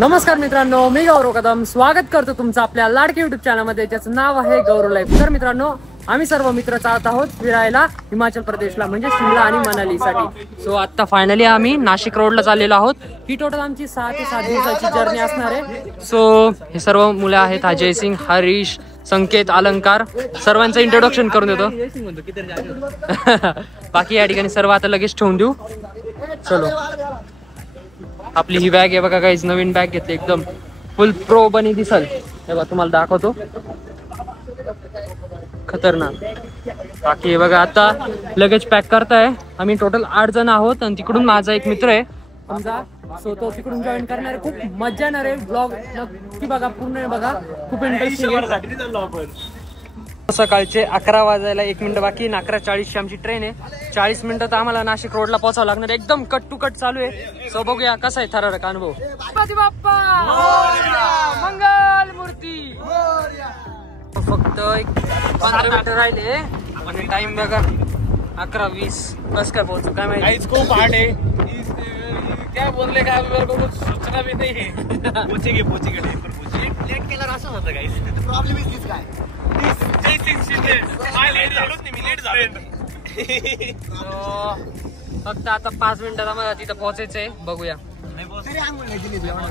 नमस्कार मित्रांनो, मी गौरव कदम स्वागत करतो तुमचं आपल्या लाडके युट्यूब चॅनलमध्ये, ज्याचं नाव आहे गौरव लाईफ। तर मित्रांनो, आम्ही सर्व मित्र चालत आहोत फिरायला हिमाचल प्रदेशला, म्हणजे शिमला आणि मनालीसाठी। सो आता फायनली आम्ही नाशिक रोडला चाललेलो आहोत। ही टोटल आमची 6 ते 7 दिवसाची जर्नी असणार आहे। सो हे सर्व मुलं आहेत, अजय सिंग, हरीश, संकेत, अलंकार, सर्वांचं इंट्रोडक्शन करून देतो। बाकी या ठिकाणी सर्व आता लगेच ठेवून देऊ। चलो, आपली ही बॅग आहे बघा गाईज, नवीन बॅग घेतली, एकदम फुल प्रो बनी दिसल। हे बघा तुम्हाला दाखवतो, खतरनाक। बाकी हे बघा आता लगेच पॅक करताय। आम्ही टोटल 8 जण आहोत आणि तिकडून माझा एक मित्र आहे समजा, सो तो तिकडून जॉईन करणार आहे। खूप मजा येणार आहे, ब्लॉग नक्की बघा, पूर्ण बघा, खूप इंटरेस्टिंग आहे। सकाळचे 11 वाजायला 1 मिनिट बाकी, 11:40 ची आमची ट्रेन आहे। 40 मिनिटात आम्हाला नाशिक रोडला पोहोचावं लागणार, एकदम कट टू कट चालू आहे। सो बघूया कसा आहे थरारक अनुभव। गणपती बाप्पा मंगल मूर्ती। फक्त 15 मिनिटं राहिले आणि टाइम बघा 11:20। बस काय पोहोचू काय माहिती, खूप हार्ड है। क्या बोलने का मेरे को कुछ सोचना भी नहीं है। पहुंचेंगे टाइम पर पहुंचेंगे। लेट केला असं होतं guys, problem is this guy, Jay Singh Shinde my late झालोच नाही, मी लेट झालो। फक्त आता 5 मिनिटात आम्हाला तिथं पोहोचायचंय, बघूया।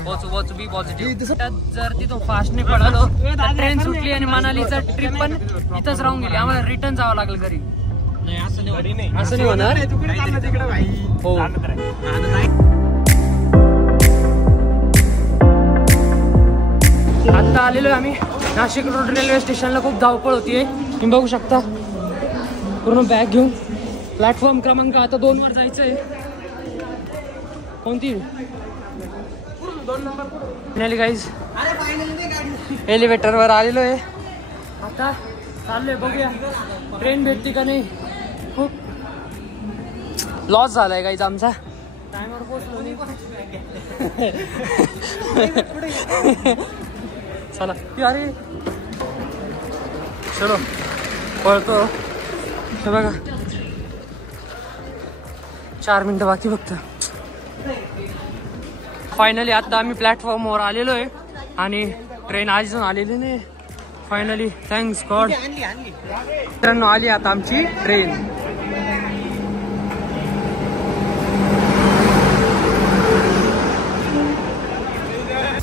पोहोचू बी पॉझिटिव्ह। जर तिथं फास्ट नाही पडालो तर ट्रेन सुटली आणि मनालीचा ट्रिप पण इथंच राहून गेली, आम्हाला रिटर्न जावं लागलं घरी। असं नाही होणार हो। आता आलेलो आम्ही नाशिक रोड रेल्वे स्टेशनला, खूप धावपळ होतीये, तुम्ही बघू शकता। पूर्ण बॅग घेऊन प्लॅटफॉर्म क्रमांक आता 2 वर जायचंय। कोणती? 2 नंबर फायनली गाईज एलिव्हेटर वर आलेलो आहे, आता चाललोय, बघूया ट्रेन भेटते का नाही। खूप लॉस झालाय गाईज आमचा, टाइमवर पोहोचलो नाही। चला अरे चलो पळतो। बघा 4 मिनिटं बाकी फक्त। फायनली आता आम्ही प्लॅटफॉर्मवर आलेलो आहे आणि ट्रेन अजून आलेली नाही। फायनली थँक्स गॉड मित्रांनो, आली आता आमची ट्रेन।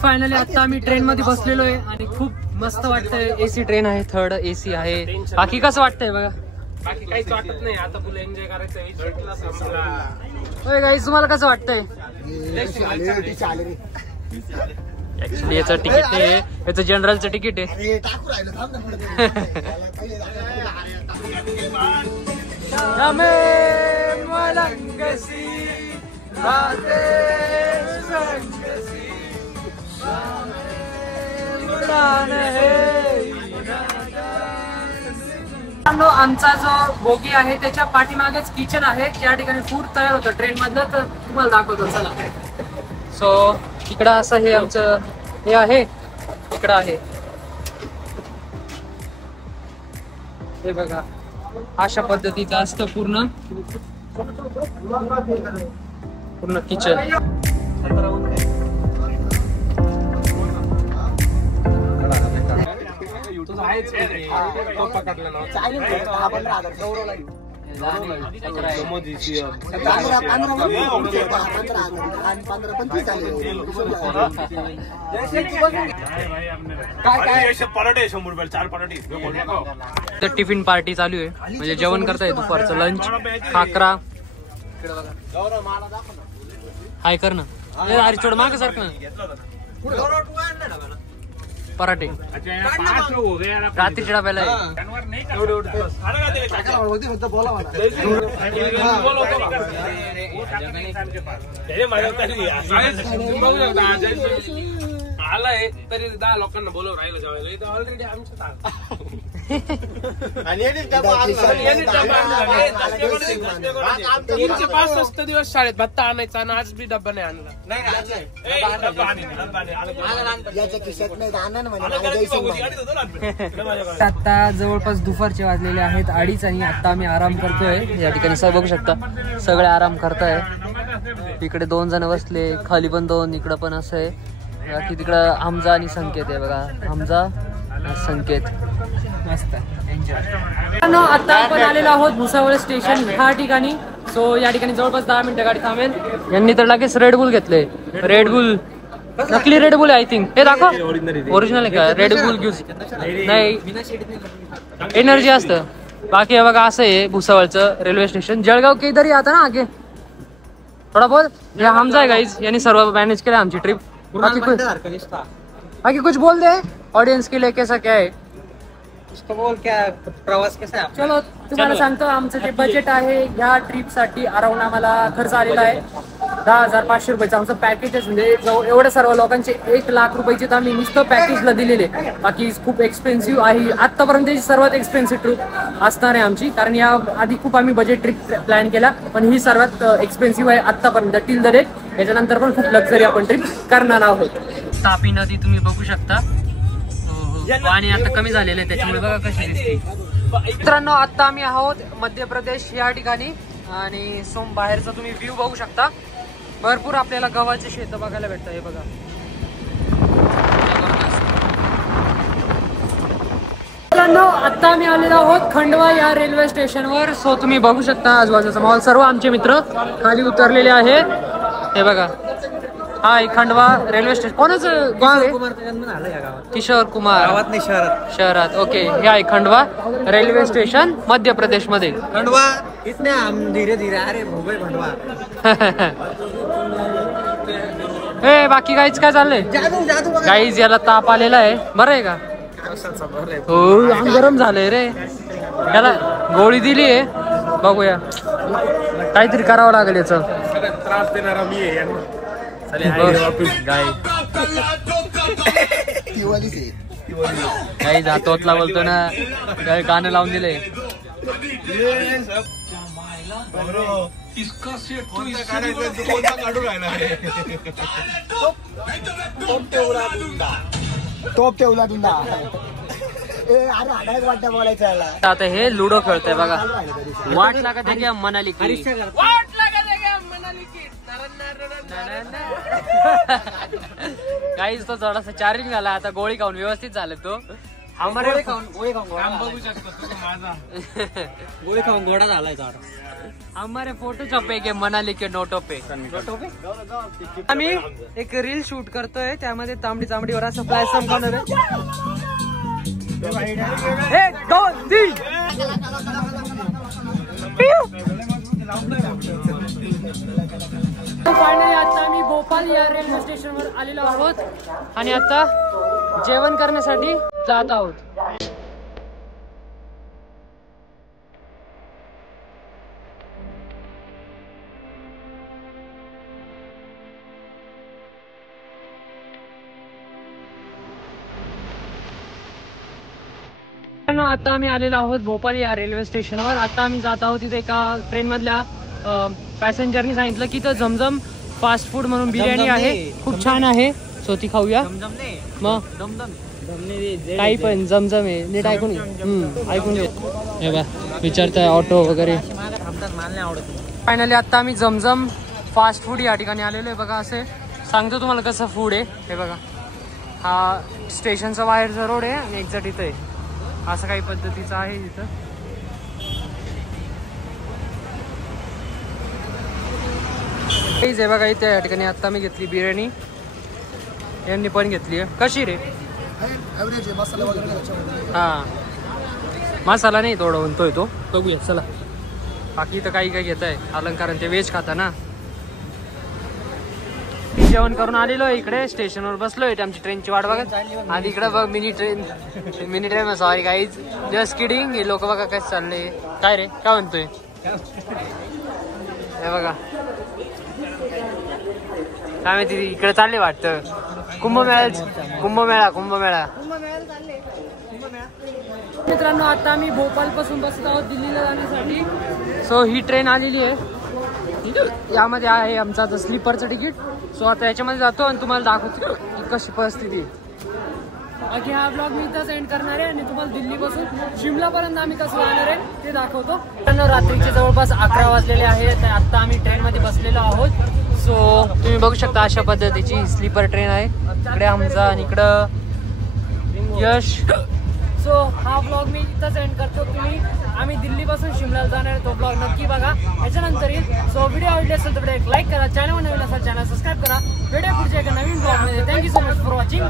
फायनली आता आम्ही ट्रेन मध्ये बसलेलो आहे आणि खूप मस्त वाटतंय। एसी ट्रेन आहे, 3rd एसी आहे। बाकी कसं वाटतंय बघा? बाकी काहीच वाटत नाही, आता फुल एन्जॉय करायचं आहे। गाईस तुम्हाला कसं वाटतंय? ऍक्च्युली याचं तिकीट आहे, याचं जनरलचं तिकीट आहे। आमचा जो बोगी आहे त्याच्या पाठीमागेच किचन आहे, ज्या ठिकाणी फूड तयार होतं ट्रेन मधलं, तर तुम्हाला दाखवतो चला। सो इकडं असं हे आमचं हे आहे, इकडं आहे हे बघा, अशा पद्धतीचं असतं पूर्ण किचन। तर टिफिन पार्टी चालू आहे, म्हणजे जेवण करताय दुपारचं लंच, खाकरा। हाय कर ना, अरे छोड माग सारखं पराठे रात्रीच्या डब्याला आलाय तरी 10 लोकांना बोलवून राहिलं जेवायला, इथं ऑलरेडी आमच्या 365 दिवस शाळेत भत्ता आणायचा आणि आज बी डब्बा नाही आणला। आता जवळपास दुपारचे वाजलेले आहेत 2:30 आणि आता आम्ही आराम करतोय। या ठिकाणी सगळं बघू शकता, सगळे आराम करताय। इकडे 2 जण बसले, खाली पण 2, इकडे पण असं आहे। बाकी तिकडं हमजा आणि संकेत आहे बघा. हमजा आणि संकेत मस्त एन्जॉय. आता आपण आलेलो आहोत भुसावळ स्टेशन ह्या ठिकाणी. सो या ठिकाणी जवळपास 10 मिनिटं गाडी थांबेल. यांनी तर लगेच रेड बुल घेतले. रेड बुल नकली रेड बुल आहे आय थिंक. हे दाखव ओरिजिनल आहे का? रेड बुल ज्यूस नाही, एनर्जी असतं. बाकी बघा असं आहे भुसावळचं रेल्वे स्टेशन. जळगाव के इधर ही आता ना आगे थोडा बहुत. ये हमजा है गाइस, यानी सर्व मैनेज केला आमची ट्रिप. बाकी कुछ बोल दे ऑडियन्स के लिए, कैसा क्या है बोल क्या प्रवास कसा आहे? चलो तुम्हाला सांगतो. आमचं जे बजेट आहे ह्या ट्रिप साठी अराउंड आम्हाला खर्च आलेला आहे 10,500 रुपयाचं. आमचं पॅकेज म्हणजे एवढ्या सर्व लोकांचे 1 लाख रुपयाचे तर आम्ही नुसतं पॅकेजला दिलेले. बाकी खूप एक्सपेन्सिव्ह आहे. आतापर्यंतची सर्वात एक्सपेन्सिव्ह ट्रिप असणार आहे आमची, कारण या आधी खूप आम्ही बजेट ट्रिप प्लॅन केला, पण ही सर्वात एक्सपेन्सिव्ह आहे आतापर्यंत टिल द डेट. याच्यानंतर पण खूप लक्झरी आपण ट्रिप करणार आहोत. तापी नदी तुम्ही बघू शकता. पाणी आता कमी झालेलं आहे त्याच्यामुळे बघा कशी दिसते. मित्रांनो आता आम्ही आहोत मध्य प्रदेश या ठिकाणी आणि बाहेरचा तुम्ही व्ह्यू बघू शकता. भरपूर आपल्याला गव्हाचे शेत बघायला भेटतं. हे बघा मित्रांनो आता आम्ही आलेलो आहोत खंडवा या रेल्वे स्टेशनवर. सो तुम्ही बघू शकता आजूबाजूचा माहोल. सर्व आमचे मित्र खाली उतरलेले आहेत. हे बघा हा खंडवा रेल्वे स्टेशन. कोणाचं गाव आहे? किशोर कुमार गावात नाही, शहरात. ओके हे आहे खंडवा रेल्वे स्टेशन मध्य प्रदेश मध्ये. खंडवा इतने धीरे धीरे अरे मुंबई खंडवा. हे बाकी गाईज काय चाललंय? गाईज याला ताप आलेला आहे. बरं आहे का? हो अंग गरम झालंय रे. याला गोळी दिली आहे. बघूया काहीतरी करावं लागेल याचं. त्रास देणारा मी आहे. काही जातोतला बोलतो ना, गाणं लावून दिले. आता हे लुडो खेळतोय बघा. वाट लागत आहे की मनाली की काहीच तो थोडासा चार्जिंग झाला. आता गोळी खाऊन व्यवस्थित झालं तो. गोळी बघू शकतो माझा गोळी खाऊन गोडा झालाय. हमारे फोटो छपे के मनाली के नोटो पे. आम्ही एक रील शूट करतोय त्यामध्ये तांबडी चांबडीवर असं फ्लॅश चमकवणार आहे. 1 2 3 फायनली आता आम्ही भोपाळ या रेल्वे स्टेशनवर आलेलो आहोत आणि आता जेवण करण्यासाठी जात आहोत. आता आम्ही आलेलो आहोत भोपाळ या रेल्वे स्टेशनवर. आता आम्ही जात आहोत. तिथे एका ट्रेन मधल्या पॅसेंजरनी सांगितलं की तर झमझम फास्ट फूड म्हणून बिर्याणी आहे, खूप छान आहे. सो ती खाऊया. मग काही पण झमझम आहे. नीट ऐकून घे. हे बा विचारताय ऑटो वगैरे. फायनली आता आम्ही झमझम फास्ट फूड या ठिकाणी आलेलो आहे. बघा असे सांगतो तुम्हाला कसं फूड आहे. हे बघा हा स्टेशनचा बाहेरचा रोड आहे आणि एक्झॅक्ट इथं आहे. असं काही पद्धतीचं आहे इथं. बघा इथे या ठिकाणी आता मी घेतली बिर्याणी. यांनी पण घेतली आहे. कशी रे? हा मसाला नाही थोडं म्हणतोय तो. बघूया चला. बाकी तर काही घेत आहे अलंकारण ते व्हेज खाता ना. जेवण करून आलेलो आहे इकडे स्टेशनवर बसलोय. आमची ट्रेनची वाट बघत आणि इकडे बघ mini train sorry guys just kidding. हे लोक बघा काय चालले. काय रे काय म्हणतोय? हे बघा काय माहिती इकडे चालले वाटतं. कुंभमेळा. मित्रांनो आता आम्ही भोपाळ पासून बसत आहोत दिल्लीला जाण्यासाठी. सो ही ट्रेन आलेली आहे. यामध्ये आहे आमचं आता स्लीपरचं तिकीट. सो आता याच्यामध्ये जातो आणि तुम्हाला दाखवतो की कशी परिस्थिती आहे. बाकी हा ब्लॉग मी इथंच एंड करणार आहे आणि तुम्हाला दिल्लीपासून शिमलापर्यंत आम्ही कसं जाणार आहे ते दाखवतो. रात्रीचे जवळपास 11 वाजलेले आहेत. आता आम्ही ट्रेनमध्ये बसलेलो आहोत. सो तुम्ही बघू शकता अशा पद्धतीची स्लीपर ट्रेन आहे. इकडे हमजा आणि इकडं यश. सो हा ब्लॉग मी इथंच एंड करतो. तुम्ही आम्ही दिल्लीपासून शिमल्याला जाणार आहे, तो ब्लॉग नक्की बघा याच्यानंतर येईल. सो व्हिडिओ आवडली असेल तर व्हिडिओ एक लाईक करा, चॅनल नवीन असेल चॅनल सबस्क्राईब करा. व्हिडिओ पुढच्या एका नवीन ब्लॉगमध्ये. Thank you so much for watching.